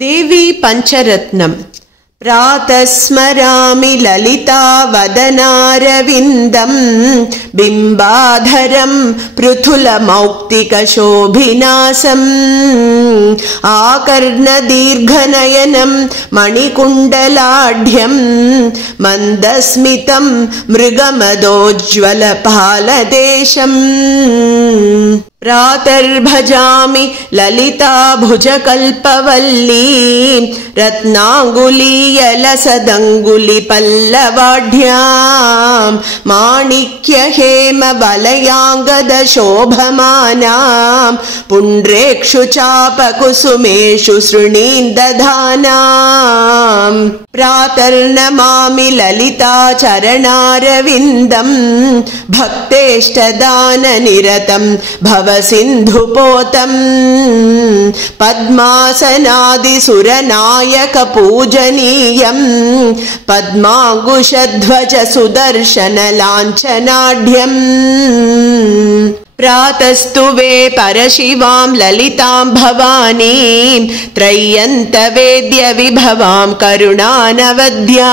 देवी पंचरत्नम् प्रातः स्मरामि ललिता वदनारविन्दम् बिम्बाधरम् पृथुलमौक्तिकशोभिनासम् आकर्णदीर्घनयनम् मणिकुण्डलाढ्यम् मन्दस्मितम् मृगमदोज्ज्वलपालदेशम् प्रातर्भजामि ललिता भुजकल्पवल्ली रत्नाङ्गुलीयलसदङ्गुलिपल्लवाढ्याम् माणिक्यहेमवलयाङ्गदशोभमानाम् पुण्ड्रेक्षु चापकुसुमेषु सृणीन्दधानाम् प्रातर्नमामि ललिता चरणारविन्दम् भक्तेष्टदाननिरतम् भवसिन्धुपोतम् पद्मासनादिसुरनायकपूजनीयम् पद्माङ्कुशध्वज सुदर्शनलाञ्छनाढ्यम् प्रातस्तुवे परशिवां ललितां भवानीं त्रय्यन्तवेद्य विभवां करुणानवद्यां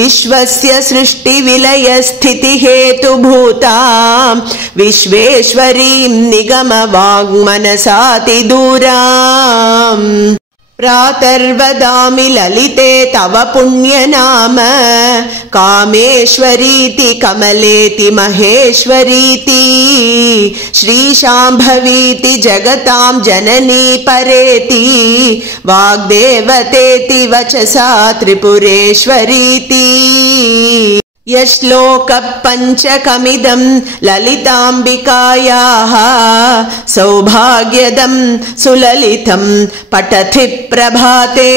विश्वस्य सृष्टिविलयस्थितिहेतुभूतां विश्वेश्वरीं निगमवाङ्मनसातिदूराम् प्रातर्वदामि ललिते तव पुण्यनाम कामेश्वरीति कमलेति महेश्वरीति श्रीशाम्भवीति जगतां जननी परेति वाग्देवतेति वचसा त्रिपुरेश्वरीति यश्लोकपञ्चकमिदं ललिताम्बिकायाः सौभाग्यदं सुललितं पठति प्रभाते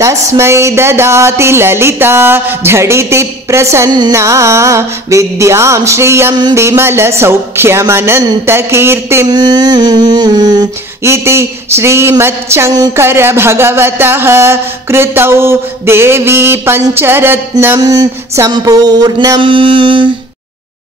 तस्मै ददाति ललिता झटिति प्रसन्ना विद्यां श्रियं विमलसौख्यमनन्तकीर्तिम् इति श्रीमच्छङ्कर भगवतः कृतौ देवी पंचरत्नम् सम्पूर्णम्।